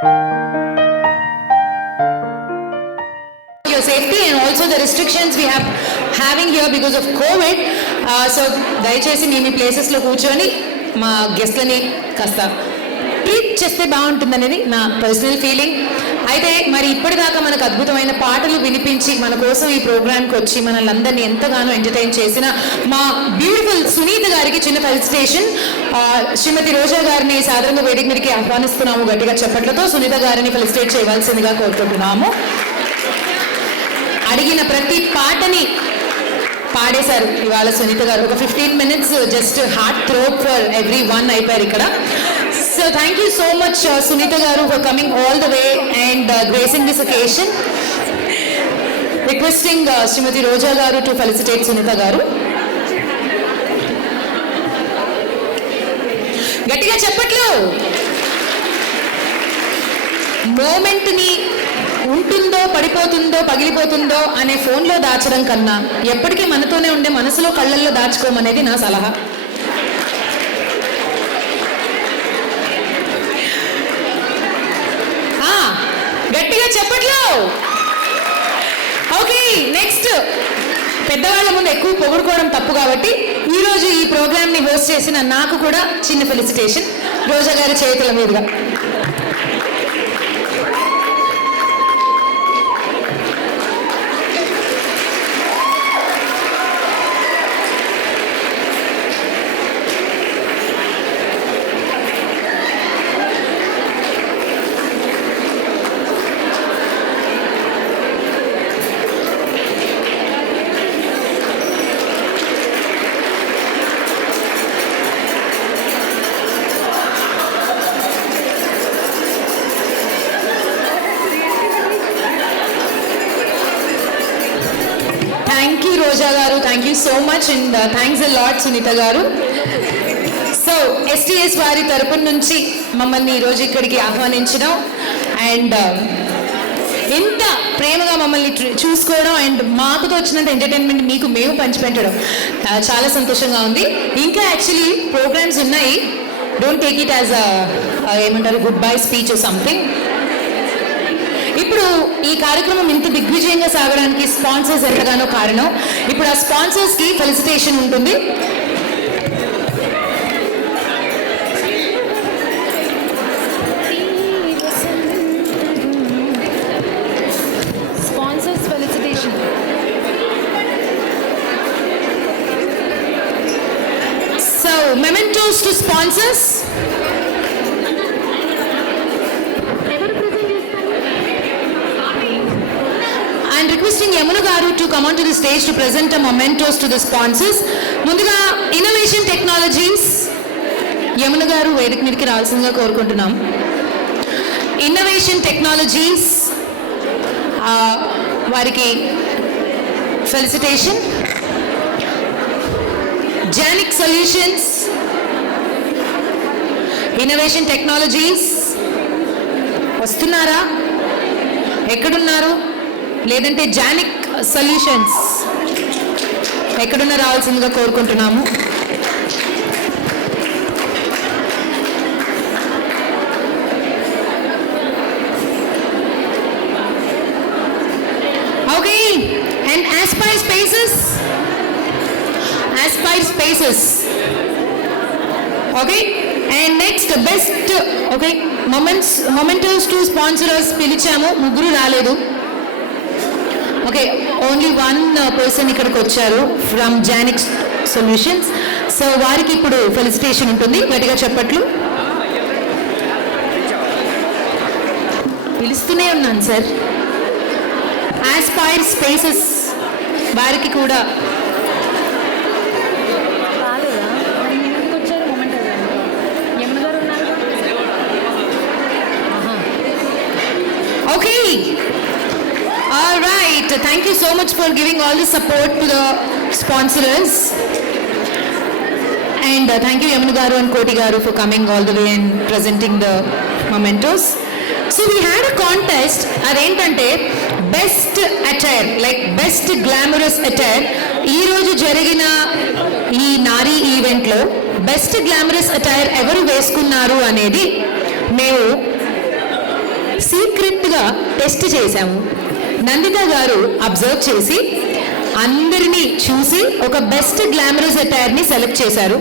Your safety and also the restrictions we have having here because of COVID. So దయచేసి మీ ప్లేసెస్లో కూర్చొని మా గెస్ట్లని కాస్త ట్రీట్ చేస్తే బాగుంటుందనేది నా పర్సనల్ ఫీలింగ్. అయితే మరి ఇప్పటిదాకా మనకు అద్భుతమైన పాటలు వినిపించి మన కోసం ఈ ప్రోగ్రామ్కి వచ్చి మనల్ని అందరినీ ఎంతగానో ఎంటర్టైన్ చేసిన మా బ్యూటిఫుల్ సునీత గారికి చిన్న ఫెలిసిటేషన్. శ్రీమతి రోజా గారిని సాధారణంగా వేదిక మీదకి ఆహ్వానిస్తున్నాము గట్టిగా చెప్పట్లతో. సునీత గారిని ఫెలిసిటేట్ చేయవలసిందిగా కోరుకుంటున్నాము. అడిగిన ప్రతి పాటని పాడేశారు ఇవాళ సునీత గారు. ఒక 15 minutes just heart throb for every one అయిపోయారు ఇక్కడ. So thank you so much Sunitha garu for coming all the way and gracing this occasion. Requesting Shrimati Roja garu to felicitate Sunitha గారు. గట్టిగా చెప్పట్లు. మూమెంట్ని ఉంటుందో పడిపోతుందో పగిలిపోతుందో అనే ఫోన్లో దాచడం కన్నా ఎప్పటికీ మనతోనే ఉండే మనసులో కళ్ళల్లో దాచుకోమనేది నా సలహా. గట్టిగా చెప్పట్లో. ఓకే, నెక్స్ట్ పెద్దవాళ్ళ ముందు ఎక్కువ పొగుడుకోవడం తప్పు కాబట్టి ఈరోజు ఈ ప్రోగ్రామ్ని హోస్ట్ చేసిన నాకు కూడా చిన్న ఫెలిసిటేషన్ రోజా గారి చేతుల మీదుగా. Thank you Roja garu, thank you so much and thanks a lot Sunitha garu. So STS వారి తరపు నుంచి మమ్మల్ని ఈరోజు ఇక్కడికి ఆహ్వానించడం అండ్ ఎంత ప్రేమగా మమ్మల్ని చూసుకోవడం అండ్ మాకుతో వచ్చినంత ఎంటర్టైన్మెంట్ మీకు మేము పంచిపెట్టడం చాలా సంతోషంగా ఉంది. ఇంకా యాక్చువల్లీ ప్రోగ్రామ్స్ ఉన్నాయి. డోంట్ టేక్ ఇట్ యాజ్ ఏమంటారు గుడ్ బై స్పీచ్ సంథింగ్. ఇప్పుడు ఈ కార్యక్రమం ఇంత దిగ్విజయంగా సాగడానికి స్పాన్సర్స్ ఎంతగానో కారణం. ఇప్పుడు ఆ స్పాన్సర్స్కి ఫెలిసిటేషన్ ఉంటుంది. Sponsors felicitation. So mementos to sponsors. Requesting Yamuna Garu to come onto the stage to present a mementos to the sponsors. ముందుగా ఇన్నోవేషన్ టెక్నాలజీస్ యమున గారు వేదిక మీదకి రావాల్సిందిగా కోరుకుంటున్నాం. ఇన్నోవేషన్ టెక్నాలజీస్ వారికి ఫెలిసిటేషన్. జానిక్ సొల్యూషన్స్, ఇన్నోవేషన్ టెక్నాలజీస్ వస్తున్నారా? ఎక్కడున్నారు? లేదంటే జానిక్ సొల్యూషన్స్ ఎక్కడున్నా రావాల్సిందిగా కోరుకుంటున్నాము. Okay, and aspire spaces. Okay, and next best. Okay, mementos to sponsorers పిలిచాము, ముగ్గురు రాలేదు. ఓకే, ఓన్లీ వన్ పర్సన్ ఇక్కడికి వచ్చారు ఫ్రమ్ జానిక్ సొల్యూషన్స్. సో వారికి ఇప్పుడు ఫెలిసిటేషన్ ఉంటుంది. గట్టిగా చెప్పట్లు. పిలుస్తూనే ఉన్నాను సార్. ఆస్పైర్ స్పేసెస్ వారికి కూడా okay. All right, thank you so much for giving all the support to the sponsors and thank you Yamuna Garu and Koti Garu for coming all the way and presenting the mementos. So we had a contest, adentante best attire, like best glamorous attire. Ee roju jarigina ee nari event lo best glamorous attire evaru veskunnaru anedi మేము సీక్రెట్గా టెస్ట్ చేశాము. నందిత గారు అబ్జర్వ్ చేసి అందరినీ చూసి ఒక best glamorous అటైర్ని సెలెక్ట్ చేశారు.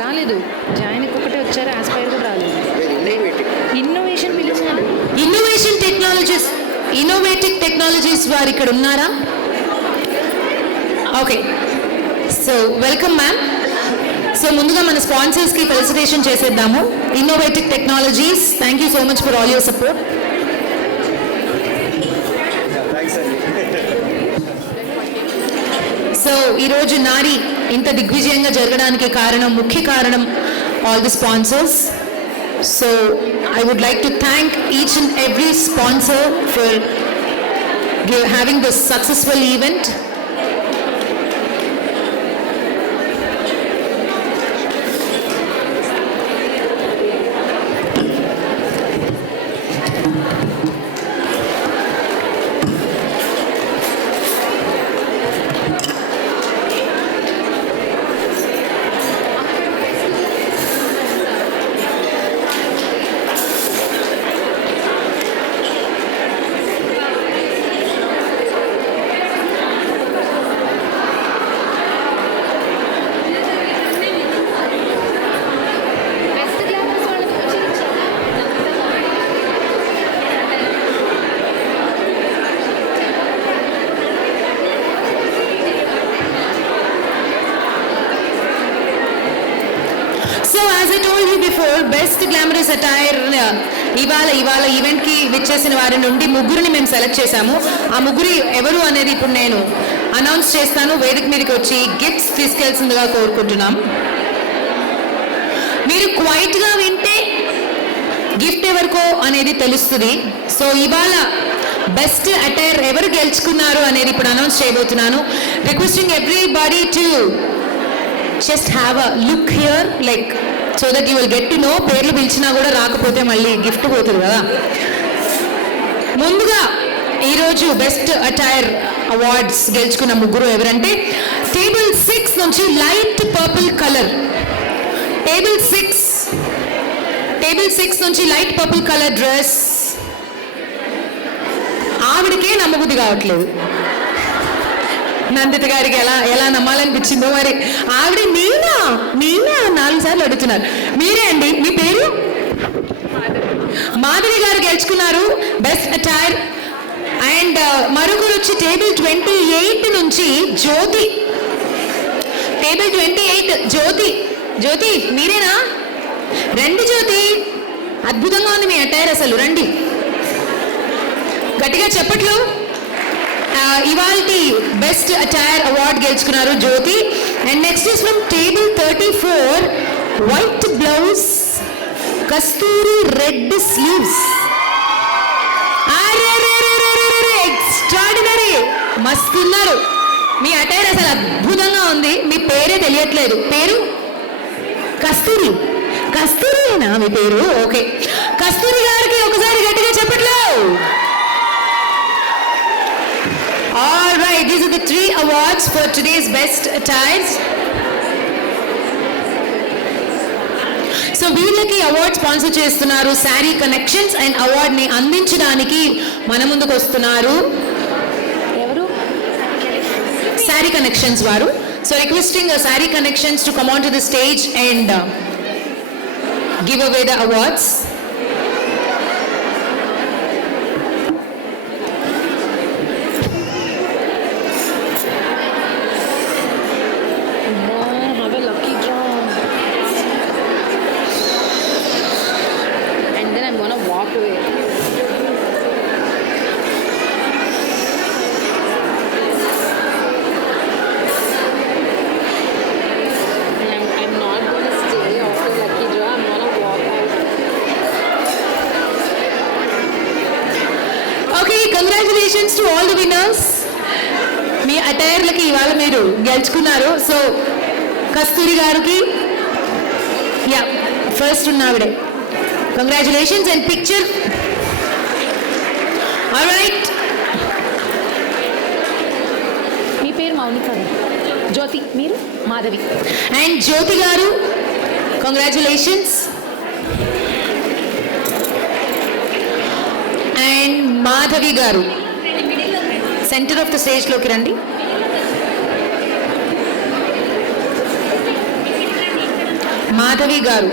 రాలేదు, జాయిన్ ఒకటే వచ్చారు, ఆస్పైర్ కూడా రాలేదు. ఇన్నోవేటివ్ టెక్నాలజీస్ వారు ఇక్కడ ఉన్నారా? Okay, so welcome ma'am. So ముందుగా మన స్పాన్సర్స్కి ఫెలిసిటేషన్ చేసేద్దాము. Innovative technologies, thank you so much for all your support. So ఈరోజు నారి ఇంత దిగ్విజయంగా జరగడానికి ముఖ్య కారణం all the sponsors. So I would like to thank each and every sponsor for having this successful event. So as I told you before, best glamorous attire ఇవాళ ఈవెంట్కి విచ్చేసిన వారి నుండి ముగ్గురిని మేము సెలెక్ట్ చేశాము. ఆ ముగ్గురు ఎవరు అనేది ఇప్పుడు నేను అనౌన్స్ చేస్తాను. వేదిక మీదకి వచ్చి గిఫ్ట్స్ తీసుకెళ్తుందిగా కోరుకుంటున్నాం. మీరు క్వైట్గా వింటే గిఫ్ట్ ఎవరికో అనేది తెలుస్తుంది. సో ఇవాళ బెస్ట్ అటైర్ ఎవరు గెలుచుకున్నారు అనేది ఇప్పుడు అనౌన్స్ చేయబోతున్నాను. Requesting everybody to just have a look here, like so that you will get to know. పేర్లు పిలిచినా కూడా రాకపోతే మళ్ళీ గిఫ్ట్ పోతుంది కదా. ముందుగా ఈరోజు బెస్ట్ అటైర్ అవార్డ్స్ గెలుచుకున్న ముగ్గురు ఎవరంటే, టేబుల్ 6 నుంచి లైట్ పర్పుల్ కలర్, టేబుల్ 6 నుంచి లైట్ పర్పుల్ కలర్ డ్రెస్. ఆవిడకే నమ్మబుద్ధి కావట్లేదు. నందిత గారికి ఎలా నమ్మాలనిపించిందో మరి. ఆవిడ నీనా 4 సార్లు అడుగుతున్నారు. మీరే అండి, మీ పేరు? మాధవి గారు గెలుచుకున్నారు బెస్ట్ అటైర్. అండ్ మరొకరు వచ్చి టేబుల్ 28 నుంచి జ్యోతి, టేబుల్ 28 జ్యోతి మీరేనా? రండి జ్యోతి, అద్భుతంగా ఉంది మీ అటైర్, అసలు రండి, గట్టిగా చెప్పట్లు. ఇవాల్టి బెస్ట్ అటైర్ అవార్డ్ గెలుచుకున్నారు Jyothi. And next is from table 34, white blouse, Kasturi red sleeves. Extraordinary, మస్తు ఉన్నారు. మీ అటైర్ అసలు అద్భుతంగా ఉంది. మీ పేరే తెలియట్లేదు. పేరు కస్తూరినా మీ పేరు? ఓకే, కస్తూరి గారికి ఒకసారి గట్టిగా చెప్పట్లు. All right, these are the 3 awards for today's best attires. So వీళ్ళకి అవార్డ్ స్పాన్సర్ చేస్తున్నారు శారీ కనెక్షన్స్. అండ్ అవార్డ్ని అందించడానికి మన ముందుకు వస్తున్నారు ఎవరు? శారీ కనెక్షన్స్ వారు. So requesting sari connections to come on to the stage and give away the awards. Congratulations to all the winners. మీ అటైర్లకి ఇవాళ మీరు గెలుచుకున్నారు. సో కస్తూరి గారికి ఫస్ట్ ఉన్నావిడే, కంగ్రాచులేషన్స్ అండ్ పిక్చర్. ఆల్రైట్, మీ పేరు మౌనిక, జ్యోతి మీరు మాధవి. అండ్ జ్యోతి గారు కంగ్రాచులేషన్స్. అండ్ మాధవి గారు సెంటర్ ఆఫ్ ద స్టేజ్లోకి రండి. మాధవి గారు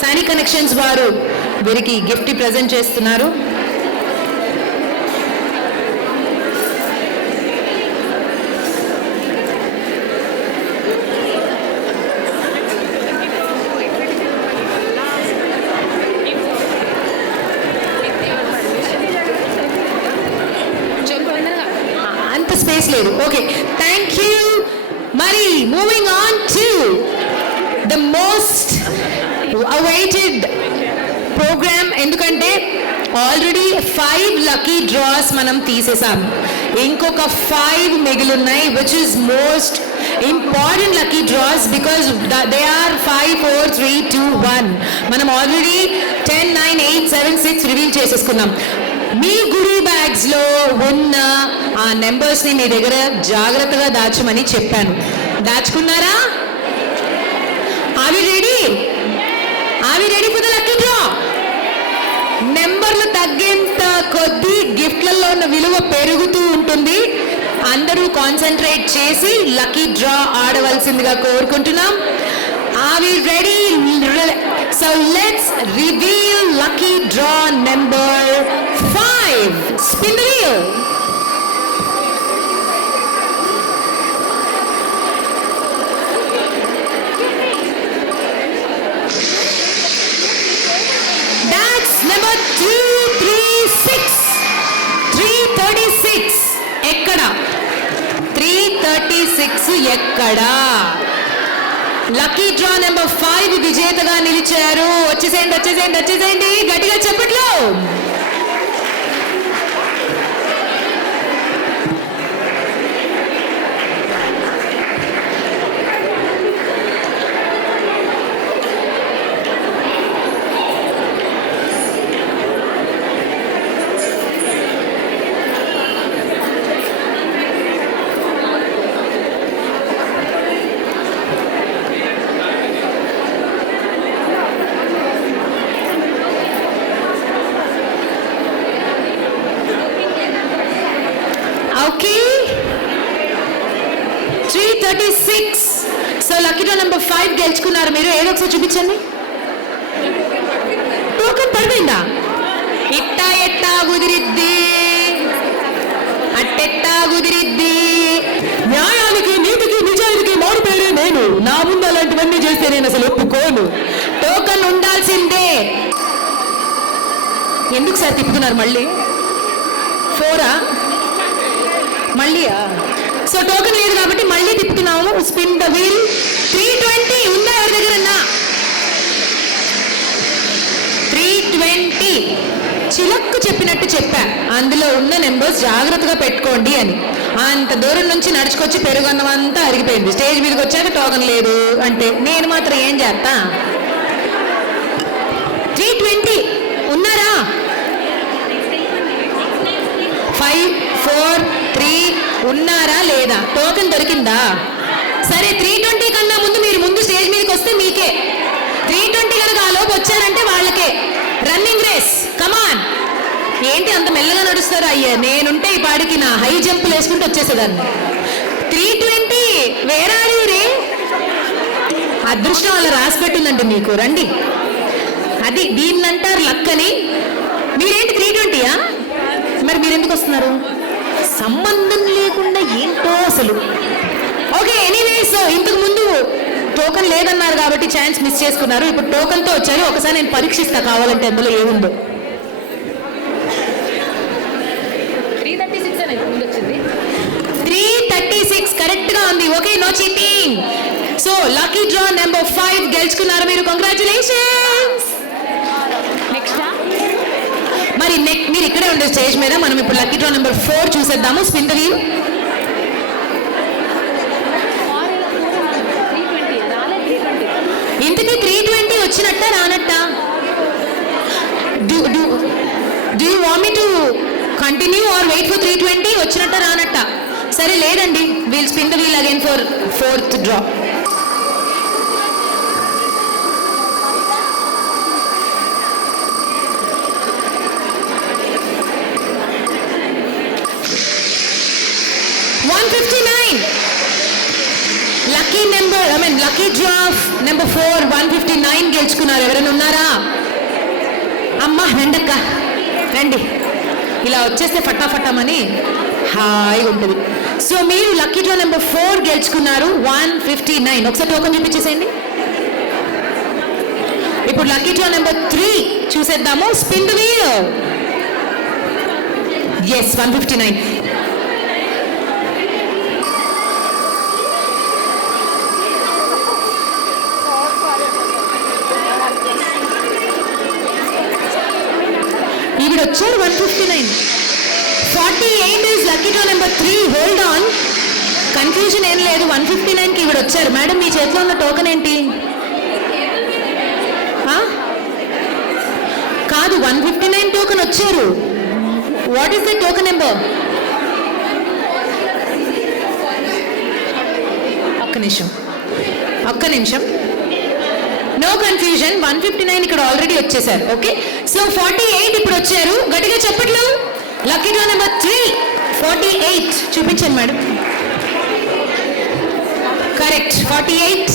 సాని కనెక్షన్స్ వారు వీరికి గిఫ్ట్ ప్రజెంట్ చేస్తున్నారు. అంత స్పేస్ లేదు. Okay, thank you. మరి moving on to the most awaited programme. ఎందుకంటే ఆల్రెడీ 5 లక్కీ డ్రాస్ మనం తీసేసాం, ఇంకొక 5 మిగిలిన్నాయి, which is most important lucky draws because they are 5, 4, 3, 2, 1. మనం ఆల్రెడీ 10, 9, 8, 7, 6 రివీల్ చేసేసుకున్నాం. మీ గుడి బ్యాగ్స్లో ఉన్న ఆ నెంబర్స్ని మీ దగ్గర జాగ్రత్తగా దాచమని చెప్పాను. దాచుకున్నారా? Are we ready? Are we ready for the lucky draw? నెంబర్లు తగ్గేంత కొద్దీ గిఫ్ట్లలో ఉన్న విలువ పెరుగుతూ ఉంటుంది. అందరూ కాన్సన్ట్రేట్ చేసి లక్కీ డ్రా ఆడవలసిందిగా కోరుకుంటున్నాం. Are we ready? So let's reveal lucky draw number 5. Spin the wheel. Number 236 336 ఎక్కడ? 336 ఎక్కడ? లక్కీ డ్రా నెంబర్ 5 విజేతగా నిలిచారు. వచ్చేసేయండి వచ్చేసేయండి వచ్చేసేయండి, గట్టిగా చెప్పట్లు. Okay, 336. So lucky draw number 5 గెలుచుకున్నారు మీరు. ఏదో ఒకసారి చూపించండి. టోకన్ పడిపోయిందా? ఇట్టా ఎట్టా కుదిరిద్ది, అట్టెట్టా కుదిరిద్ది. న్యాయానికి, నీతికి, నిజాయితీకి మారు పేరే నేను. నా ముందు అలాంటివన్నీ చేస్తే నేను అసలు ఒప్పుకోను. టోకన్ ఉండాల్సిందే. ఎందుకు సార్ తిప్పుతున్నారు మళ్ళీ? 4ఆ మళ్ళీయా? సో టోకెన్ లేదు కాబట్టి మళ్ళీ తిప్పుతున్నాము. Spin the wheel. 320 ఉందా ఎవరి దగ్గర? 320 చిలక్కు చెప్పినట్టు చెప్పా, అందులో ఉన్న నెంబర్స్ జాగ్రత్తగా పెట్టుకోండి అని. అంత దూరం నుంచి నడుచుకొచ్చి పెరుగన్నం అంతా అరిగిపోయింది. స్టేజ్ మీదకి వచ్చాక టోకెన్ లేదు అంటే నేను మాత్రం ఏం చేస్తా? 320 ఉన్నారా? 5, 4, 3 ఉన్నారా లేదా? టోకెన్ దొరికిందా? సరే, 320 కన్నా ముందు స్టేజ్ మీదకి వస్తే మీకే. 320 కనుక ఆ లోపు వచ్చారంటే వాళ్ళకే. రన్నింగ్ రేస్, కమాన్. ఏంటి అంత మెల్లగా నడుస్తారు? అయ్యే, నేనుంటే ఈ పాడికి నా హై జంపులు వేసుకుంటూ వచ్చేసేదాన్ని. 320 వేరాడి. అదృష్టం అలా రాసి పెట్టిందండి మీకు. రండి, అది దీన్నంటారు లక్ అని. మీరేంటి 320యా? మరి మీరెందుకు వస్తున్నారు? సంబంధం లేకుండా ఏంటో అసలు. ఓకే, ఎనీవేస్ ఇంతకు ముందు టోకెన్ లేదన్నారు కాబట్టి ఛాన్స్ మిస్ చేసుకున్నారు. ఇప్పుడు టోకెన్తో వచ్చారు. ఒకసారి నేను పరీక్షిస్తా కావాలంటే అందులో ఏముందో. 336 కరెక్ట్గా ఉంది. Okay, no cheating. So lucky draw number 5 గెలుచుకున్నారు మీరు. కంగ్రాచులేషన్స్. నెక్స్ట్ మరి మీరు ఇక్కడే ఉండే స్టేజ్ మీద మనం ఇప్పుడు లక్కీ డ్రా నెంబర్ 4 చూసేద్దాము. Spin the wheel. ఇంతకీ 320 వచ్చినట్ట రానట్ట? Do you want me to continue or wait for 320? వచ్చినట్ట రానట్ట? సరే లేదండి, wheel spin the wheel again for 4th draw. Lucky draw number 4 159 గెలుచుకున్నారు. ఎవరైనా ఉన్నారా? అమ్మ రండక్క రండి, ఇలా వచ్చేస్తే ఫటాఫటమని హాయిగా ఉంటుంది. సో మీరు లక్కీ డ్రా నెంబర్ 4 గెలుచుకున్నారు 159. ఒకసారి టోకెన్ చూపించేసేయండి. ఇప్పుడు లక్కీ డ్రా నెంబర్ 3 చూసేద్దాము. Spin the wheel. ఎస్ 159. ఈవిడ వచ్చారు 159. 48 is lucky draw number 3. Hold on, confusion ఏం లేదు. 159కి ఈవిడ వచ్చారు. మేడం మీ చేతిలో ఉన్న టోకెన్ ఏంటి? కాదు, 159 టోకెన్ వచ్చారు. What is the token number? ఒక్క నిమిషం, నో కన్ఫ్యూజన్. 159 ఇక్కడ ఆల్రెడీ వచ్చేసారు. ఓకే, సో 48 ఇప్పుడు వచ్చారు. గట్టిగా చెప్పట్లు. లక్కీ డ్రా నెంబర్ 3 48 చూపించండి madam. Correct, 48.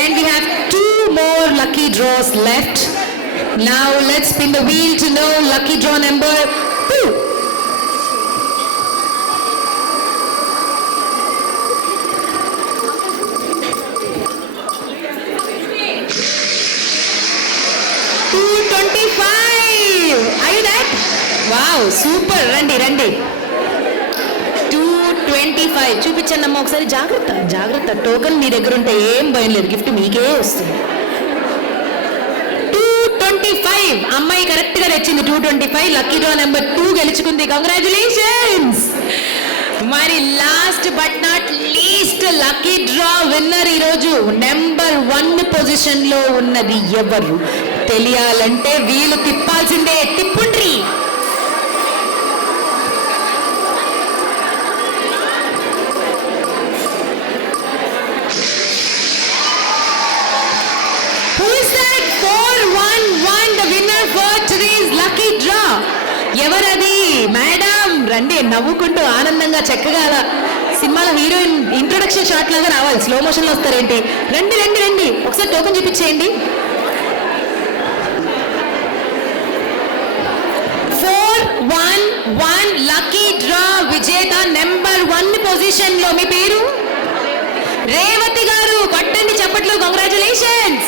And we have 2 more lucky draws left. Now let's spin the wheel to know lucky draw number 2. Wow super. రండి రండి. 225 చూపించండి అమ్మ ఒకసారి. జాగ్రత్త జాగ్రత్త, టోకెన్ మీ దగ్గర ఉంటే ఏం భయం లేదు, గిఫ్ట్ మీకే వస్తుంది. 225 అమ్మాయి కరెక్ట్ గా తెచ్చింది. 225 లక్కీ డ్రా నెంబర్ 2 గెలుచుకుంది. కంగ్రాచులేషన్స్. మరి last but not least lucky draw winner ఈరోజు నెంబర్ 1 పొజిషన్ లో ఉన్నది ఎవరు తెలియాలంటే వీలు తిప్పాల్సిందే. తిప్పుండ్రి. ఎవరది? మేడం రండి, నవ్వుకుంటూ ఆనందంగా చక్కగా సినిమాలో హీరోయిన్ ఇంట్రొడక్షన్ షాట్ లాగా రావాలి. స్లో మోషన్ లో వస్తారేంటి? రండి రండి రండి, ఒకసారి టోకెన్ చూపించేయండి. 411 లక్కీ డ్రా విజేత నెంబర్ 1 పొజిషన్ లో. మీ పేరు? రేవతి గారు. కొట్టండి చప్పట్లు. కంగ్రాచులేషన్స్.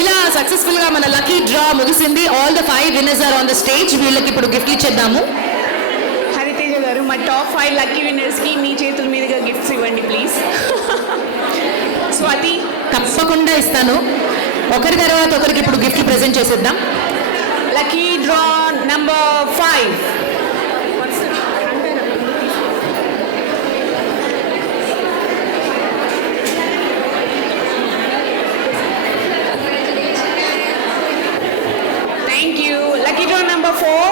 ఇలా సక్సెస్ఫుల్ గా మన లక్కీ డ్రా ముగిసింది. All the 5 winners are on the stage. వీళ్ళకి ఇప్పుడు గిఫ్ట్ ఇచ్చేద్దాము. హరితేజ గారు, మా టాప్ 5 లక్కీ విన్నర్స్ కి మీ చేతుల మీదుగా గిఫ్ట్స్ ఇవ్వండి ప్లీజ్. స్వాతి తప్పకుండా ఇస్తాను. ఒకరి తర్వాత ఒకరికి ఇప్పుడు గిఫ్ట్ ప్రెజెంట్ చేసేద్దాం. Lucky draw number 5. Lucky draw number 4.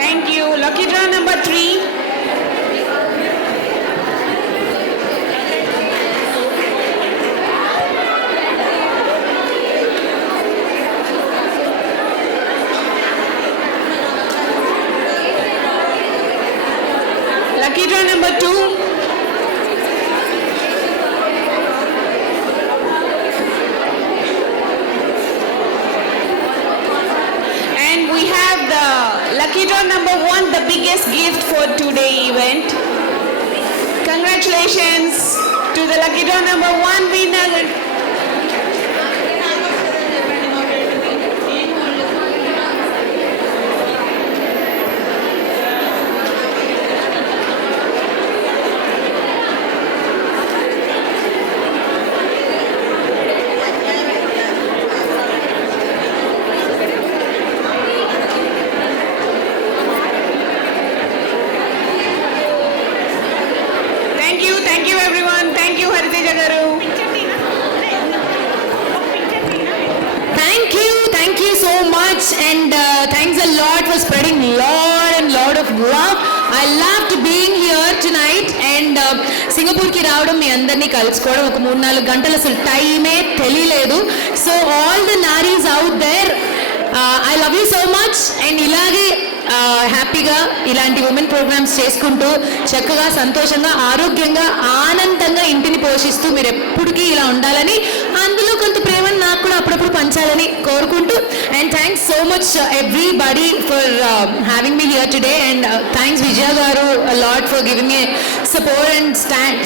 Thank you. Lucky draw number 3. Lucky draw number 2. And we have the lucky draw number 1, the biggest gift for today event. Congratulations to the lucky draw number 1 winner. Thank you everyone. Thank you Hariteja garu. much and thanks a lot for spreading lot of love. I loved being here tonight and సింగపూర్కి రావడం మీ అందరినీ కలుసుకోవడం ఒక 3-4 గంటలు అసలు టైమే తెలియలేదు. So all the నారీస్ out there I love you so much and ఇలాగే హ్యాపీగా ఇలాంటి ఉమెన్ ప్రోగ్రామ్స్ చేసుకుంటూ చక్కగా సంతోషంగా ఆరోగ్యంగా ఆనందంగా ఇంటిని పోషిస్తూ మీరు ఎప్పటికీ ఇలా ఉండాలని అందులో కొంత ప్రేమను నాకు కూడా అప్పుడప్పుడు పంచాలని కోరుకుంటూ and thanks so much everybody for having me here today and thanks Vijaya garu lot for giving me support and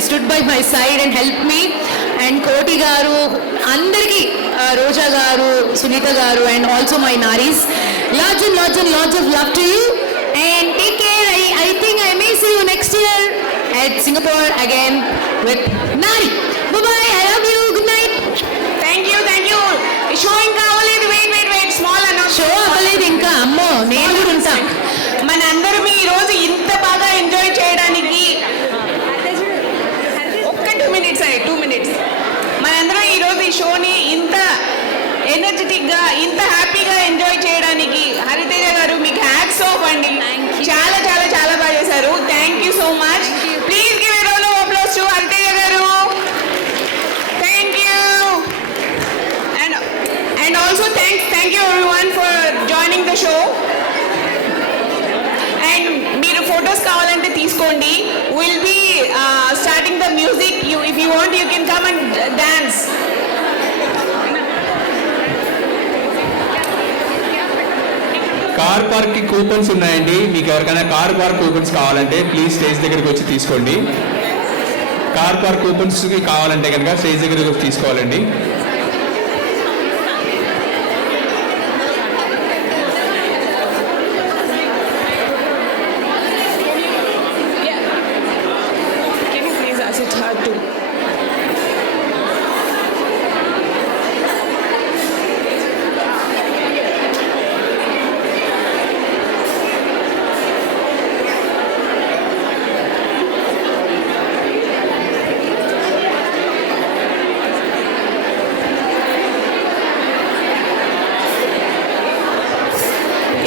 stood by my side and help me and Koti garu అందరికీ Roja garu Sunitha garu and also my నారీస్ lots of love to you and take care. I think I may see you next year at Singapore again with Nari. Bye bye, I love you, good night. Thank you. Show ఇంకా అవ్వలేదు, wait small announce. Show అవ్వలేదు ఇంకా, అమ్మో నేను కూడా ఉంటా. మనందరం ఈ రోజు ఇంత బాగా ఎంజాయ్ చేయడానికి ఒక్క 2 minutes మనందరం ఈ రోజు ఈ షోని ఇంత ఎనర్జెటిక్ గా ఇంత హ్యాపీగా ఎంజాయ్ చేయడానికి హరితేజ గారు మీకు హ్యాట్స్ ఆఫ్ అండి. చాలా బాగా చేశారు. Thank you so much. Please give a round of applause to Haritheja garu. Thank you and also thank you everyone for joining the show. And మీరు ఫొటోస్ కావాలంటే తీసుకోండి. Will be starting the music. If you want you can come and dance. Car park కి coupons ఉన్నాయండి. మీకు ఎవరికైనా car park coupons కావాలంటే please stage దగ్గరికి వచ్చి తీసుకోండి. కార్ పార్క్ కూపన్స్ కావాలంటే కనుక స్టేజ్ దగ్గరికి వచ్చి తీసుకోవాలండి. Can you please ask it her too?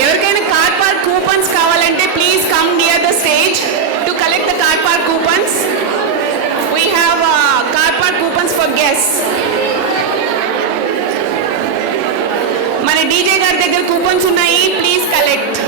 ఎవరికైనా కార్ పార్క్ కూపన్స్ కావాలంటే please come near the stage to collect the car park coupons. We have car park coupons for guests. మన డీజే గారి దగ్గర కూపన్స్ ఉన్నాయి. Please collect.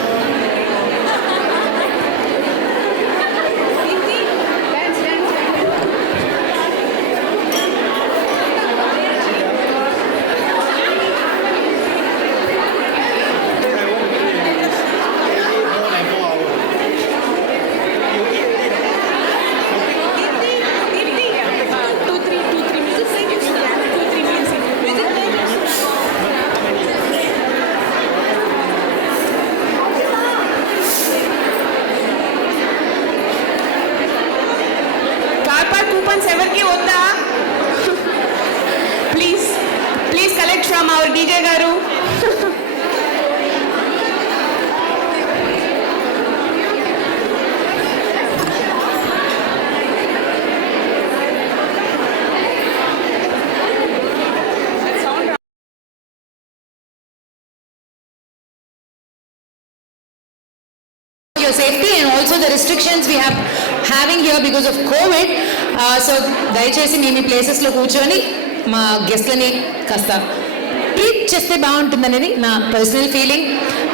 కూపన్స్ ఎవరికి వద్దా? Please collect from our DJ గారు. Your safety and also the restrictions we have having here because of COVID. So దయచేసి మీ ప్లేసెస్లో కూర్చొని మా గెస్ట్లని కాస్త ట్రీట్ చేస్తే బాగుంటుందనేది నా పర్సనల్ ఫీలింగ్.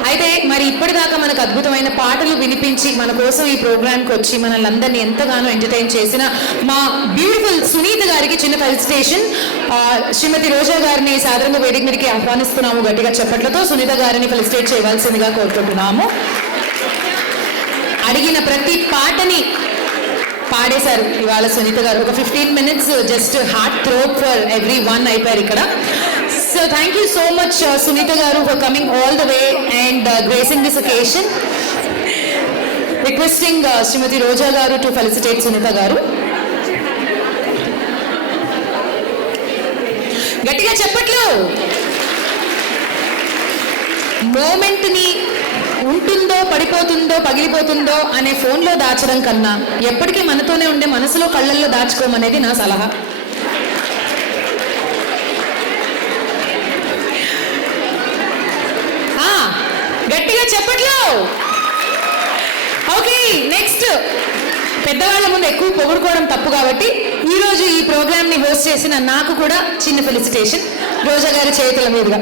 అయితే మరి ఇప్పటిదాకా మనకు అద్భుతమైన పాటలు వినిపించి మన కోసం ఈ ప్రోగ్రామ్కి వచ్చి మనల్ని అందరినీ ఎంతగానో ఎంటర్టైన్ చేసిన మా బ్యూటిఫుల్ సునీత గారికి చిన్న ఫెలిసిటేషన్. శ్రీమతి రోజా గారిని సాధారణంగా వేదిక మీదకి ఆహ్వానిస్తున్నాము. గట్టిగా చెప్పట్లతో సునీత గారిని ఫెలిసిటేట్ చేయవలసిందిగా కోరుకుంటున్నాము. అడిగిన ప్రతి పాటని పాడేశారు ఇవాళ సునీత గారు. ఒక 15 minutes just heart throb for every one అయిపోయారు ఇక్కడ. So thank you so much Sunitha garu for coming all the way and gracing this occasion. Requesting Shrimati Roja garu to felicitate Sunitha గారు. గట్టిగా చెప్పట్లు. మూమెంట్ని ఉంటుందో పడిపోతుందో పగిలిపోతుందో అనే ఫోన్లో దాచడం కన్నా ఎప్పటికీ మనతోనే ఉండే మనసులో కళ్ళల్లో దాచుకోమనేది నా సలహా. గట్టిగా చెప్పట్లో. ఓకే, నెక్స్ట్ పెద్దవాళ్ళ ముందు ఎక్కువ పొగుడుకోవడం తప్పు కాబట్టి ఈరోజు ఈ ప్రోగ్రామ్ని హోస్ట్ చేసిన నాకు కూడా చిన్న ఫెలిసిటేషన్ రోజా గారి చేతుల మీదుగా.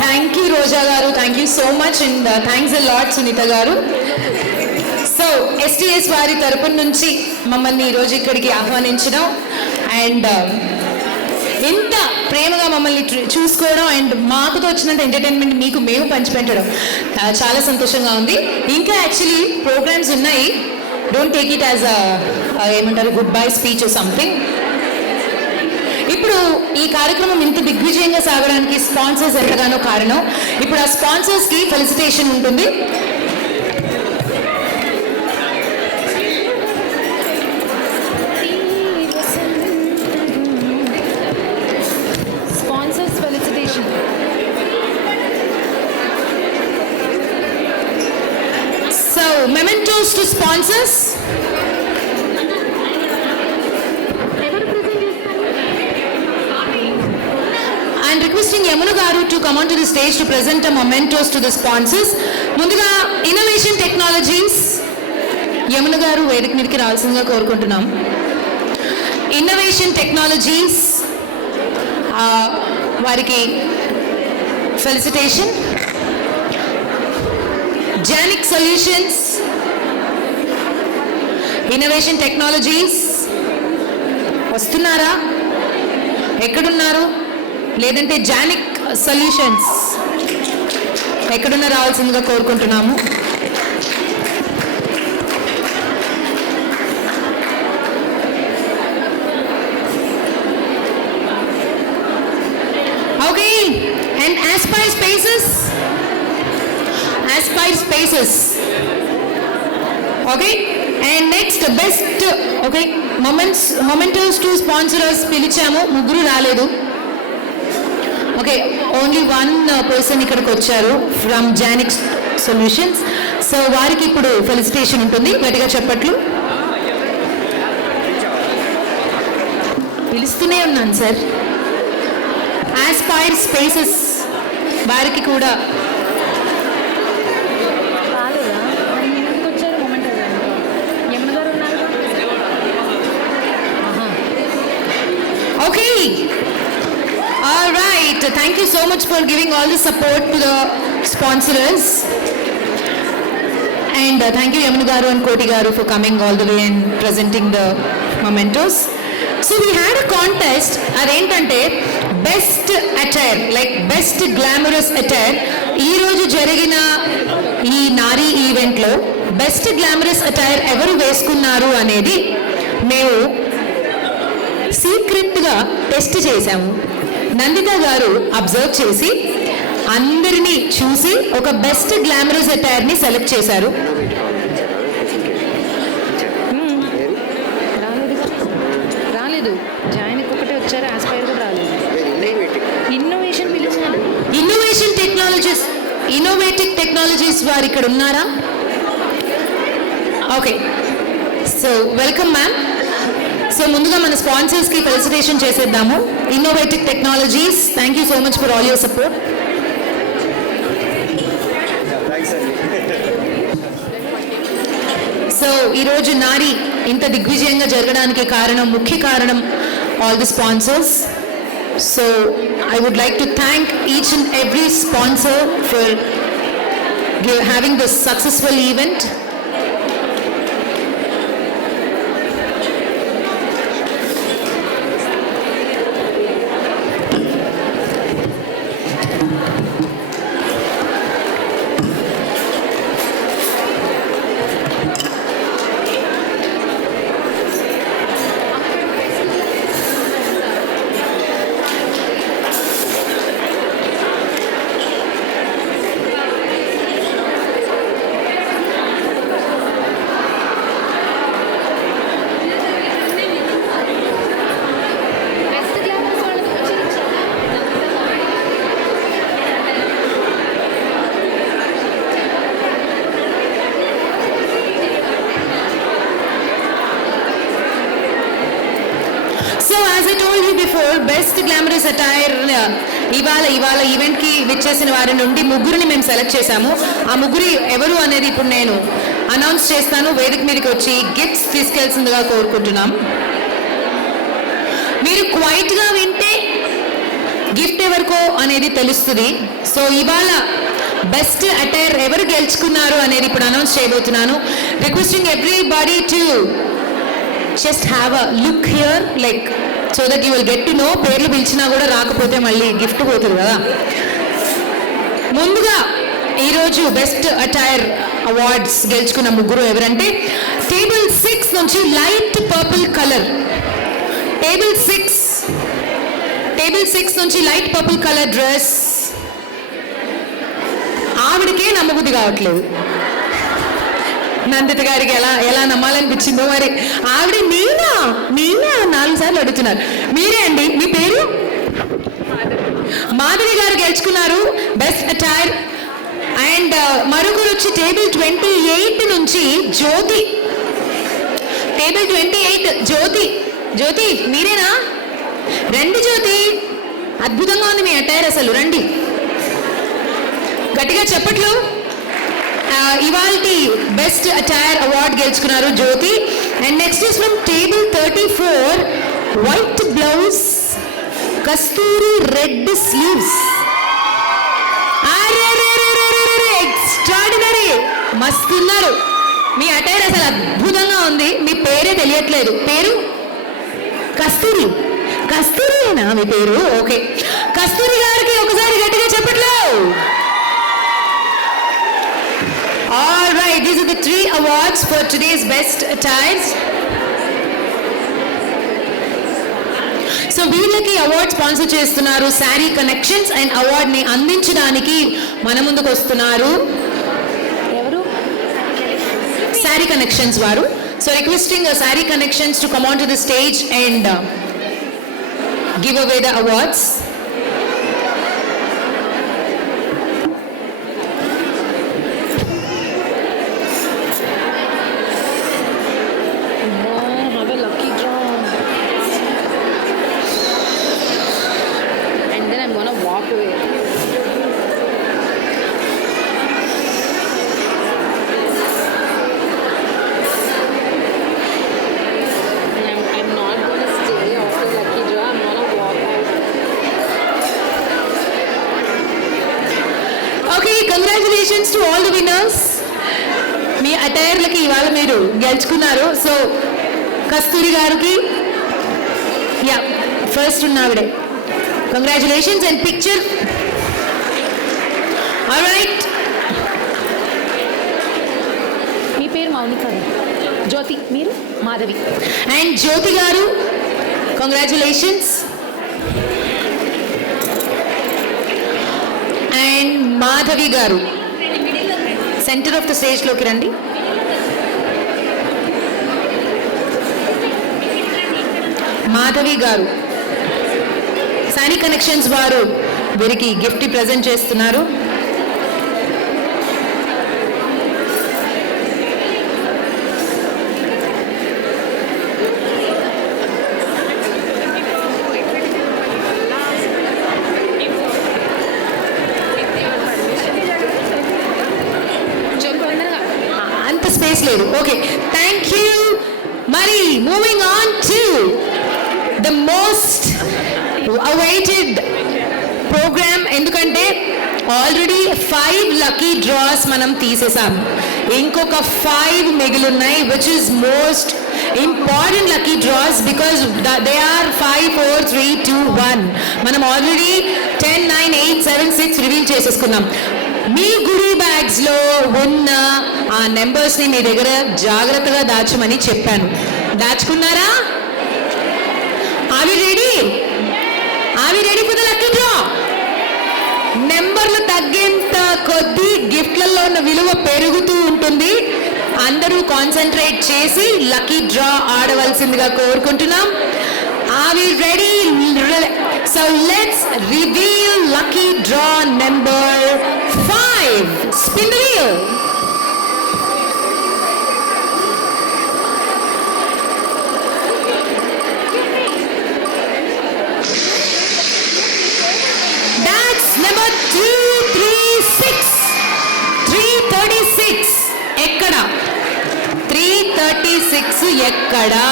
Thank you Roja garu, thank you so much and thanks a lot Sunitha garu. So STS వారి తరపున నుంచి మమ్మల్ని ఈరోజు ఇక్కడికి ఆహ్వానించడం అండ్ ఎంత ప్రేమగా మమ్మల్ని చూసుకోవడం అండ్ మాకుతో వచ్చినంత ఎంటర్టైన్మెంట్ మీకు మేము పంచిపెట్టడం చాలా సంతోషంగా ఉంది. ఇంకా యాక్చువల్లీ ప్రోగ్రామ్స్ ఉన్నాయి, డోంట్ టేక్ ఇట్ యాజ్ ఏమంటారు గుడ్ బై స్పీచ్ సంథింగ్. ఇప్పుడు ఈ కార్యక్రమం ఇంత దిగ్విజయంగా సాగడానికి స్పాన్సర్స్ ఎంతగానో కారణం. ఇప్పుడు ఆ స్పాన్సర్స్కి ఫెలిసిటేషన్ ఉంటుంది. Sponsors felicitation. So mementos to sponsors. And requesting Yamuna Garu to come onto the stage to present a mementos to the sponsors. ముందుగా ఇన్నోవేషన్ టెక్నాలజీస్ యమున గారు వేదిక మీదకి రావాల్సిందిగా కోరుకుంటున్నాం. ఇన్నోవేషన్ టెక్నాలజీస్ వారికి ఫెలిసిటేషన్. జానిక్ సొల్యూషన్స్, ఇన్నోవేషన్ టెక్నాలజీస్ వస్తున్నారా? ఎక్కడున్నారు? లేదంటే జానిక్ సొల్యూషన్స్ ఎక్కడున్న రావాల్సిందిగా కోరుకుంటున్నాము. Okay, and aspire spaces. Aspire spaces. Okay, and next best. Okay, mementos to sponsorers పిలిచాము, ముగ్గురు రాలేదు. ఓకే, ఓన్లీ వన్ పర్సన్ ఇక్కడికి వచ్చారు ఫ్రమ్ జానిక్ సొల్యూషన్స్. సో వారికి ఇప్పుడు ఫెలిసిటేషన్ ఉంటుంది. గట్టిగా చెప్పట్లు. పిలుస్తూనే ఉన్నాను సార్. ఆస్పైర్ స్పేసెస్ వారికి కూడా okay. All right, thank you so much for giving all the support to the sponsors. And thank you Yamuna Garu and Koti Garu for coming all the way and presenting the mementos. So we had a contest, adentante best attire, like best glamorous attire. Ee roju jarigina ee nari event lo best glamorous attire evaru veskunnaru anedi మేము సీక్రెట్గా టెస్ట్ చేశాము. నందిత గారు అబ్జర్వ్ చేసి అందరినీ చూసి ఒక best glamorous అటైర్ని సెలెక్ట్ చేశారు. రాలేదు, జాయిన్కి ఒకటే వచ్చారు, ఆస్పైర్ కూడా రాలేదు. ఇన్నోవేషన్ పిలిచారు. ఇన్నోవేటివ్ టెక్నాలజీస్ వారు ఇక్కడ ఉన్నారా? Okay, so welcome ma'am. So ముందుగా మన స్పాన్సర్స్కి ఫెలిసిటేషన్ చేసేద్దాము. Innovative technologies, thank you so much for all your support. So ఈరోజు నారి ఇంత దిగ్విజయంగా జరగడానికి ముఖ్య కారణం all the sponsors. So I would like to thank each and every sponsor for having this successful event. As I told you before, best glamorous attire ఇవాళ ఈవెంట్కి విచ్చేసిన వారి నుండి ముగ్గురిని మేము సెలెక్ట్ చేశాము. ఆ ముగ్గురు ఎవరు అనేది ఇప్పుడు నేను అనౌన్స్ చేస్తాను. వేదిక మీదకి వచ్చి గిఫ్ట్స్ తీసుకెళ్తుందిగా కోరుకుంటున్నాం. మీరు క్వైట్గా వింటే గిఫ్ట్ ఎవరికో అనేది తెలుస్తుంది. సో ఇవాళ బెస్ట్ అటైర్ ఎవరు గెలుచుకున్నారు అనేది ఇప్పుడు అనౌన్స్ చేయబోతున్నాను. Requesting everybody to just have a look here, like so that you will get to know. పేర్లు పిలిచినా కూడా రాకపోతే మళ్ళీ గిఫ్ట్ పోతుంది కదా. ముందుగా ఈరోజు బెస్ట్ అటైర్ అవార్డ్స్ గెలుచుకున్న ముగ్గురు ఎవరంటే, టేబుల్ 6 నుంచి లైట్ పర్పుల్ కలర్, టేబుల్ 6 నుంచి లైట్ పర్పుల్ కలర్ డ్రెస్. ఆవిడకే నమ్మబుద్ధి కావట్లేదు. నందిత గారికి ఎలా నమ్మాలనిపించిందో మరి. ఆవిడ నేనా 4 సార్లు అడుగుతున్నారు. మీరే అండి, మీ పేరు? మాధవి గారు గెలుచుకున్నారు బెస్ట్ అటైర్. అండ్ మరొకరు వచ్చి టేబుల్ 28 నుంచి జ్యోతి, టేబుల్ 28 జ్యోతి మీరేనా? రండి జ్యోతి, అద్భుతంగా ఉంది మీ అటైర్ అసలు. రండి, గట్టిగా చెప్పట్లు. ఇవాల్టి బెస్ట్ అటైర్ అవార్డ్ గెలుచుకున్నారు Jyothi. And next is from table 34, white blouse, Kasturi red sleeves. Extraordinary, మస్తున్నారు. మీ అటైర్ అసలు అద్భుతంగా ఉంది. మీ పేరే తెలియట్లేదు. పేరు కస్తూరినా మీ పేరు? ఓకే, కస్తూరి గారికి ఒకసారి గట్టిగా చెప్పట్లు. All right, these are the 3 awards for today's best attires. So వీళ్ళకి అవార్డ్ స్పాన్సర్ చేస్తున్నారు శారీ కనెక్షన్స్. అండ్ అవార్డ్ని అందించడానికి మన ముందుకు వస్తున్నారు ఎవరు? శారీ కనెక్షన్స్ వారు. So requesting sari connections to come on to the stage and give away the awards. Congratulations to all the winners. మీ అటైర్లకి ఇవాళ మీరు గెలుచుకున్నారు. సో కస్తూరి గారికి ఫస్ట్ ఉన్నావిడే, కంగ్రాచులేషన్స్. And picture. ఆల్రైట్, మీ పేరు మౌనిక, జ్యోతి, మీరు? మాధవి. అండ్ జ్యోతి గారు కంగ్రాచులేషన్స్. అండ్ మాధవి గారు సెంటర్ ఆఫ్ ద స్టేజ్లోకి రండి. మాధవి గారు శారీ కనెక్షన్స్ వారు వీరికి గిఫ్ట్ ప్రజెంట్ చేస్తున్నారు. అంత స్పేస్ లేదు. Okay, thank you. మరి moving on to the most awaited programme. ఎందుకంటే ఆల్రెడీ 5 లక్కీ డ్రాస్ మనం తీసేసాం. ఇంకొక 5 మిగిలిన్నాయి, which is most important lucky draws because they are 5, 4, 3, 2, 1. మనం ఆల్రెడీ 10, 9, 8, 7, 6 రివీల్ చేసేసుకున్నాం. మీ గుడి బ్యాగ్స్లో ఉన్న ఆ నెంబర్స్ని మీ దగ్గర జాగ్రత్తగా దాచమని చెప్పాను. దాచుకున్నారా? Are we ready? Are we ready for the lucky draw? నెంబర్లు తగ్గేంత కొద్దీ గిఫ్ట్లలో ఉన్న విలువ పెరుగుతూ ఉంటుంది. అందరూ కాన్సన్ట్రేట్ చేసి లక్కీ డ్రా ఆడవలసిందిగా కోరుకుంటున్నాం. Are we ready? So let's reveal lucky draw number 5. Spin the wheel. ఎక్కడా?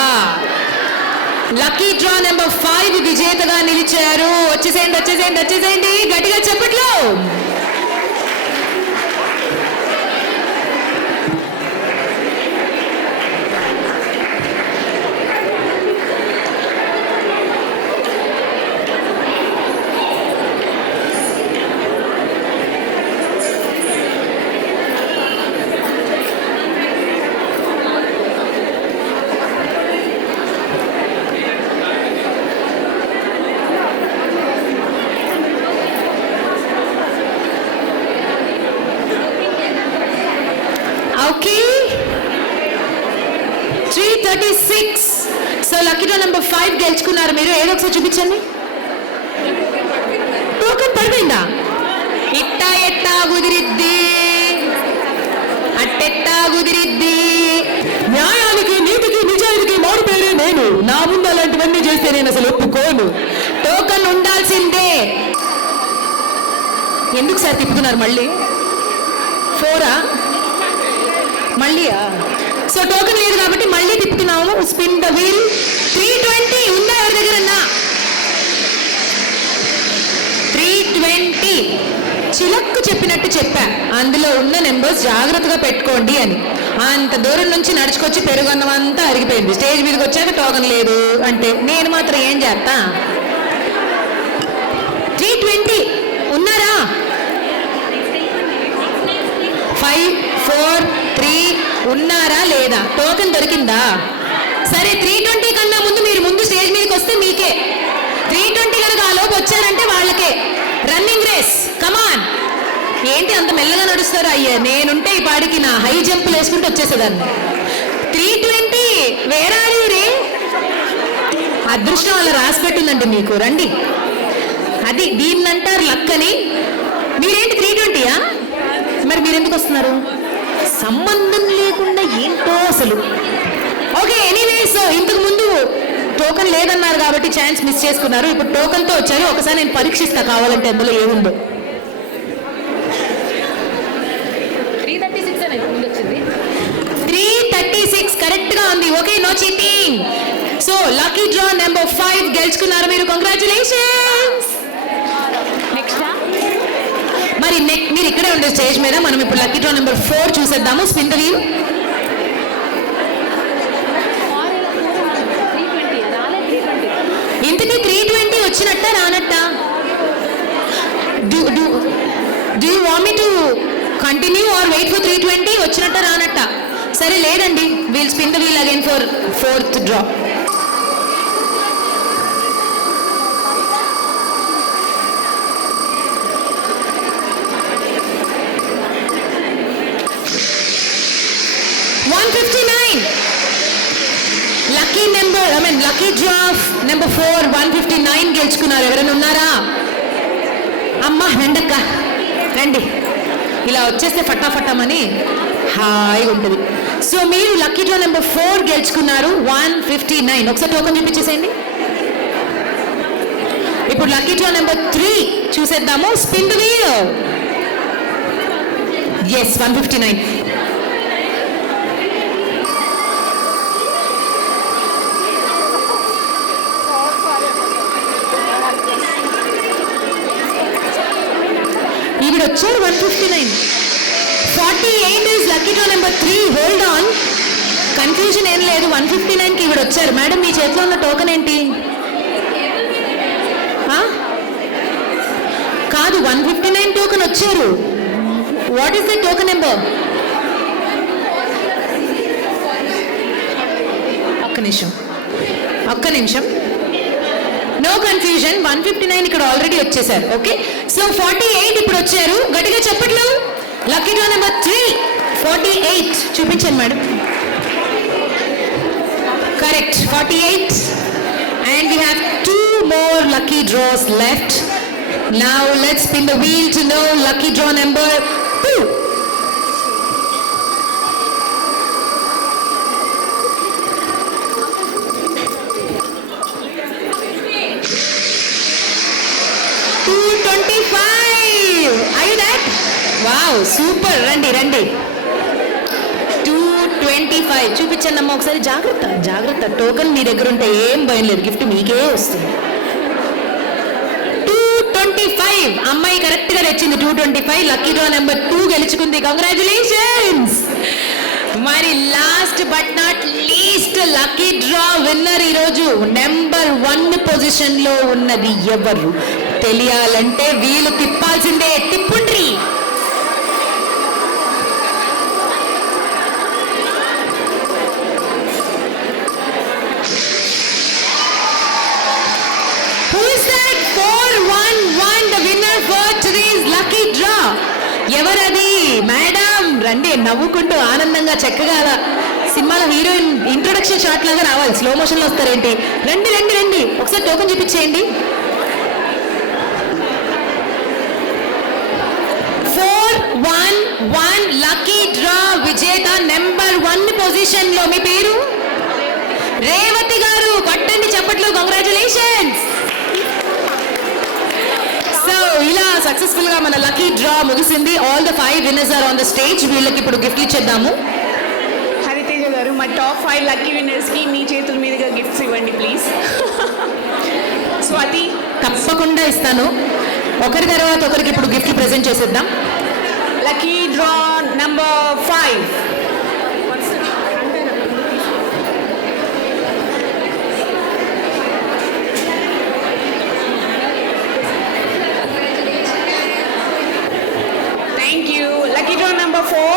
లక్కీ డ్రా నెంబర్ 5 విజేతగా నిలిచారు. వచ్చేసేయండి వచ్చేసేయండి వచ్చేసేయండి, గట్టిగా చెప్పట్లు. Okay 336. So lucky draw number 5 గెలుచుకున్నారు మీరు. ఏదో ఒకసారి చూపించండి. టోకెన్ పడిపోయిందా? ఇట్టా ఎట్టా కుదిరిద్ది, అట్టెట్టా కుదిరిద్ది. న్యాయానికి నీతికి నిజాయితీకి మారు పేరే నేను. నా ముందు అలాంటివన్నీ చేస్తే నేను అసలు ఒప్పుకోను. టోకెన్ ఉండాల్సిందే. ఎందుకు సార్ తిప్పుతున్నారు మళ్ళీ? 4 మళ్ళీ? సో టోకెన్ లేదు కాబట్టి మళ్ళీ తిప్పుతున్నాము. Spin the wheel. 320 ఉందా ఎవరి దగ్గర? 320 చిలక్కు చెప్పినట్టు చెప్పా, అందులో ఉన్న నెంబర్స్ జాగ్రత్తగా పెట్టుకోండి అని. అంత దూరం నుంచి నడుచుకొచ్చి పెరుగన్నం అంతా అరిగిపోయింది. స్టేజ్ మీదకి వచ్చాక టోకెన్ లేదు అంటే నేను మాత్రం ఏం చేస్తా? 320 ఉన్నారా? 5 4 3 ఉన్నారా లేదా? టోకెన్ దొరికిందా? సరే 320 కన్నా ముందు స్టేజ్ మీదకి వస్తే మీకే. 320 కనుక ఆ లోపు వచ్చారంటే వాళ్ళకే. రన్నింగ్ రేస్, కమాన్. ఏంటి అంత మెల్లగా నడుస్తారు? అయ్యే నేనుంటే ఈ పాడికి నా హై జంప్ వేసుకుంటూ వచ్చేసేదాన్ని. 320 వేరాడి. అదృష్టం అలా రాసి పెట్టిందండి మీకు. రండి, అది దీన్నంటారు లక్ అని. మీరేంటి 320యా? మరి మీరెందుకు వస్తున్నారు? సంబంధం లేకుండా ఏంటో అసలు. ఓకే ఎనీవేస్, ఇంతకు ముందు టోకెన్ లేదన్నారు కాబట్టి ఛాన్స్ మిస్ చేసుకున్నారు. ఇప్పుడు టోకెన్తో వచ్చారు. ఒకసారి నేను పరీక్షిస్తా కావాలంటే అందులో ఏముందో. 336 కరెక్ట్ గా ఉంది. Okay, no cheating. So lucky draw number 5 గెలుచుకున్నారు మీరు. కంగ్రాచులేషన్స్. మరి మీరు ఇక్కడే ఉండే స్టేజ్ మీద మనం ఇప్పుడు లక్కీ డ్రా నెంబర్ 4 చూసేద్దాము. Spin the wheel. ఇంతకీ 320 వచ్చినట్ట రానట్ట? Do you want me to continue or wait for 320? వచ్చినట్ట రానట్ట? సరే లేదండి, wheel spin the wheel again for 4th draw. Lucky number lucky draw number 4 159 గెలుచుకున్నారు. ఎవరైనా ఉన్నారా? అమ్మా రండక్క రండి. ఇలా వచ్చేస్తే ఫటాఫటమని హాయిగా ఉంటుంది. సో మీరు లక్కీ డ్రా నెంబర్ 4 గెలుచుకున్నారు 159. ఒకసారి టోకెన్ చూపించేసేయండి. ఇప్పుడు లక్కీ డ్రా నెంబర్ 3 చూసేద్దాము. Spin the wheel. ఎస్ 159. ఈవిడ వచ్చారు 159. 48 is lucky draw number 3. Hold on, confusion ఏం లేదు. 159కి ఈవిడ వచ్చారు. మేడం మీ చేతిలో ఉన్న టోకెన్ ఏంటి? కాదు 159 టోకెన్ వచ్చారు. What is the token number? ఒక్క నిమిషం. No confusion. 159 ఇక్కడ ఆల్రెడీ వచ్చేసారు. ఓకే, సో 48 ఇప్పుడు వచ్చారు. గట్టిగా చెప్పట్లు. లక్కీ డ్రా నెంబర్ 3 48 చూపించండి madam. Correct 48. And we have 2 more lucky draws left. Now let's spin the wheel to know lucky draw number 2. Are you that? Wow, super. Randi. 220. 225 చూపించండి అమ్మ ఒకసారి. జాగ్రత్త జాగ్రత్త, టోకెన్ మీ దగ్గర ఉంటే ఏం భయం లేదు, గిఫ్ట్ మీకే వస్తుంది. 225 అమ్మాయి కరెక్ట్ గా తెచ్చింది. 225 లక్కీ డ్రా నెంబర్ 2 గెలుచుకుంది. కంగ్రాచులేషన్స్. మరి last but not least lucky draw winner ఈరోజు నెంబర్ 1 పొజిషన్ లో ఉన్నది ఎవరు తెలియాలంటే వీళ్ళు తిప్పాల్సిందే. తిప్పుండ్రి. Who is that? 411, the winner for today's lucky draw. ఎవరది? మేడం రండి, నవ్వుకుంటూ ఆనందంగా చక్కగా అలా సినిమాలో హీరోయిన్ ఇంట్రొడక్షన్ షాట్ లాగా రావాలి. స్లో మోషన్ లో వస్తారేంటి? రండి రండి రండి, ఒకసారి టోకెన్ చూపించేయండి. 411 లక్కీ డ్రా విజేత నెంబర్ 1 పొజిషన్ లో మీ పేరు? రేవతి గారు. కొట్టండి చప్పట్లు. కంగ్రాచులేషన్స్. సో ఇలా సక్సెస్ఫుల్ గా మన లక్కీ డ్రా ముగిసింది. All the 5 winners are on the stage. వీళ్ళకి ఇప్పుడు గిఫ్ట్ ఇచ్చేద్దాము. హరితేజ గారు, మా టాప్ 5 లక్కీ విన్నర్స్కి మీ చేతుల మీదుగా గిఫ్ట్స్ ఇవ్వండి ప్లీజ్. స్వాతి. తప్పకుండా ఇస్తాను. ఒకరి తర్వాత ఒకరికి ఇప్పుడు గిఫ్ట్ ప్రెజెంట్ చేసేద్దాం. Lucky draw number 5. Thank you. Lucky draw number 4.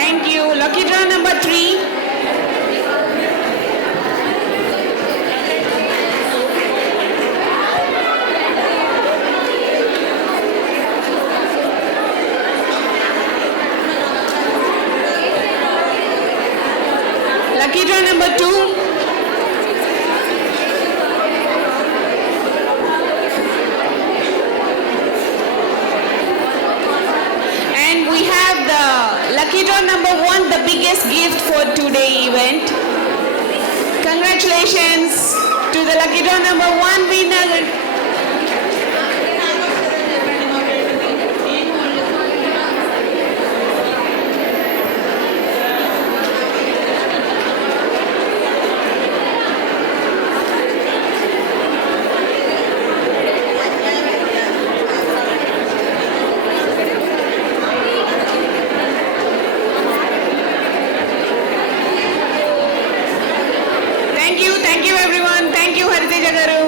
Thank you. Lucky draw number 3. Lucky draw number 2. And we have the lucky draw number 1, the biggest gift for today event. Congratulations to the lucky draw number 1 winner. Thank you everyone. Thank you Hariteja garu.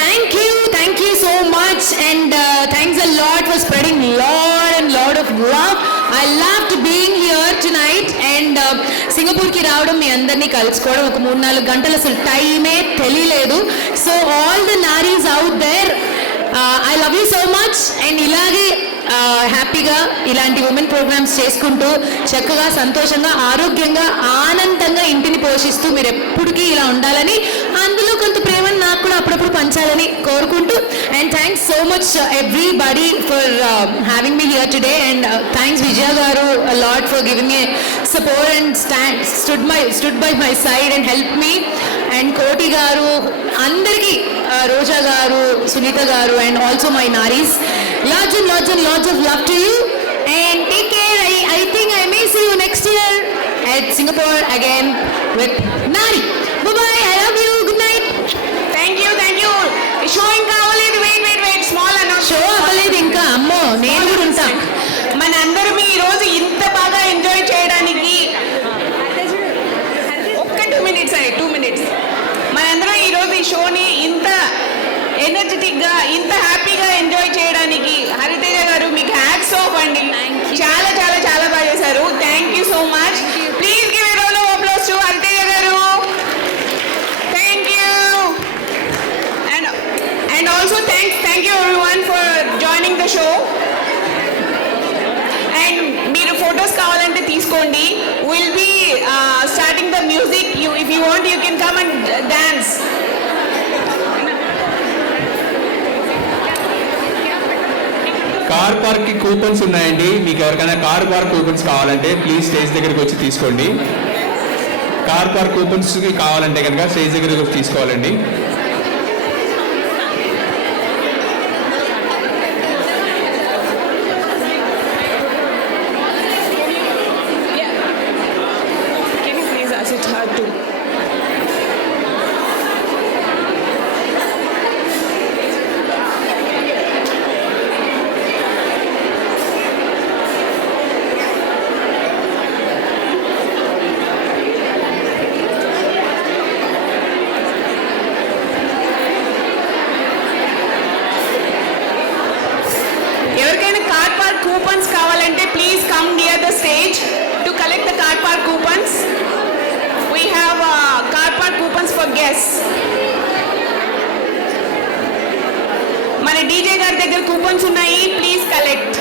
Thank you so much, and thanks a lot for spreading lot of love. I loved being here tonight, and Singapore కి రావడం, మీ అందరినీ కలుసుకోవడం, ఒక 3-4 గంటలు అసలు టైమే తెలియలేదు. So all the నారీస్ out there, I love you so much. And ఇలాగే హ్యాపీగా ఇలాంటి ఉమెన్ ప్రోగ్రామ్స్ చేసుకుంటూ చక్కగా సంతోషంగా ఆరోగ్యంగా ఆనందంగా ఇంటిని పోషిస్తూ మీరు ఎప్పటికీ ఇలా ఉండాలని, అందులో కొంత ప్రేమను నాకు కూడా అప్పుడప్పుడు పంచాలని కోరుకుంటూ, and thanks so much everybody for having me here today. And thanks Vijaya garu a lot for giving me support and stood by my side and helped me. And Koti garu, అందరికీ, Roja garu, Sunitha garu, and also my నారీస్, lots of love to you, and take care. I think I may see you next year at Singapore again with Nari. Bye bye, I love you, good night. Thank you. Showing కావలేదు. Wait. Small announcement. Show అవ్వలేదు ఇంకా. అమ్మో, నేను కూడా ఉంటా. మనందరం ఈ రోజు ఇంత బాగా ఎంజాయ్ చేయడానికి ఒక్క 2 minutes. మనందరం ఈ రోజు ఈ షోని ఇంత ఎనర్జెటిక్ గా, ఇంత హ్యాపీగా ఎంజాయ్ చేయడానికి హరితేజ గారు మీకు హ్యాట్స్ ఆఫ్ అండి. చాలా బాగా చేశారు. Thank you so much. Please give a round of applause to Haritheja garu. Thank you. And also thank you everyone for joining the show. And మీరు ఫొటోస్ కావాలంటే తీసుకోండి. Will be starting the music. If you want you can come and dance. Car park కి coupons ఉన్నాయండి. మీకు ఎవరికైనా car park coupons కావాలంటే please stage దగ్గరికి వచ్చి తీసుకోండి. కార్ పార్క్ కూపన్స్ కావాలంటే కనుక స్టేజ్ దగ్గరికి వచ్చి తీసుకోవాలండి. Can you please assist her too? ఎవరికైనా కార్ పార్క్ కూపన్స్ కావాలంటే please come near the stage to collect the car park coupons. We have car park coupons for guests. మన డీజే గారి దగ్గర కూపన్స్ ఉన్నాయి. Please collect.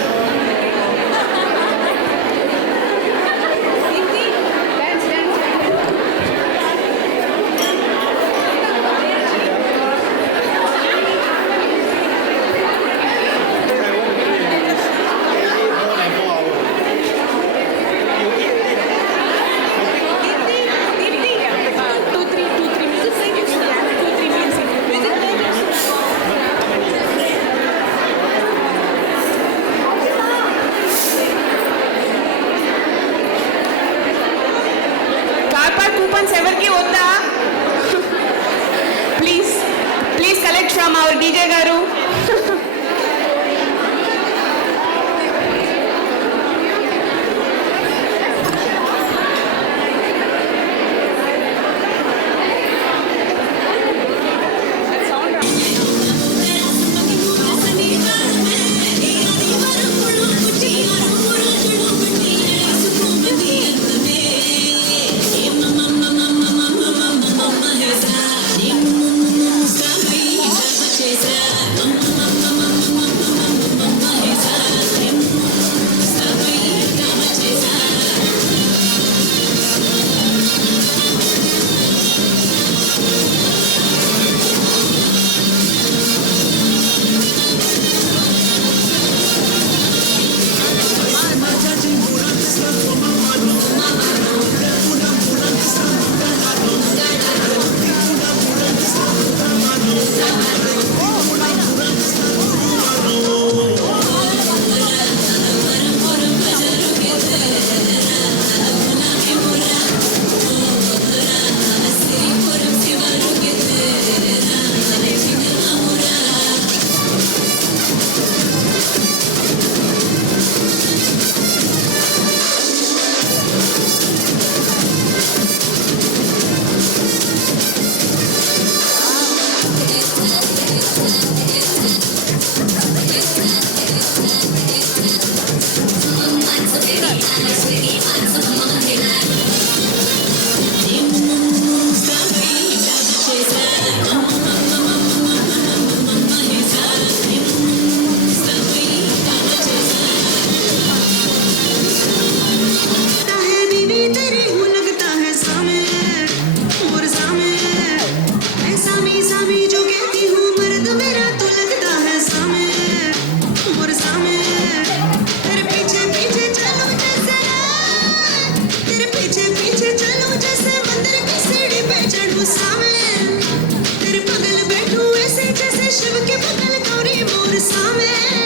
Car park coupons ఎవరికి వద్దా? Please please collect from our DJ గారు. शिव के बगल गौरी मोर सामे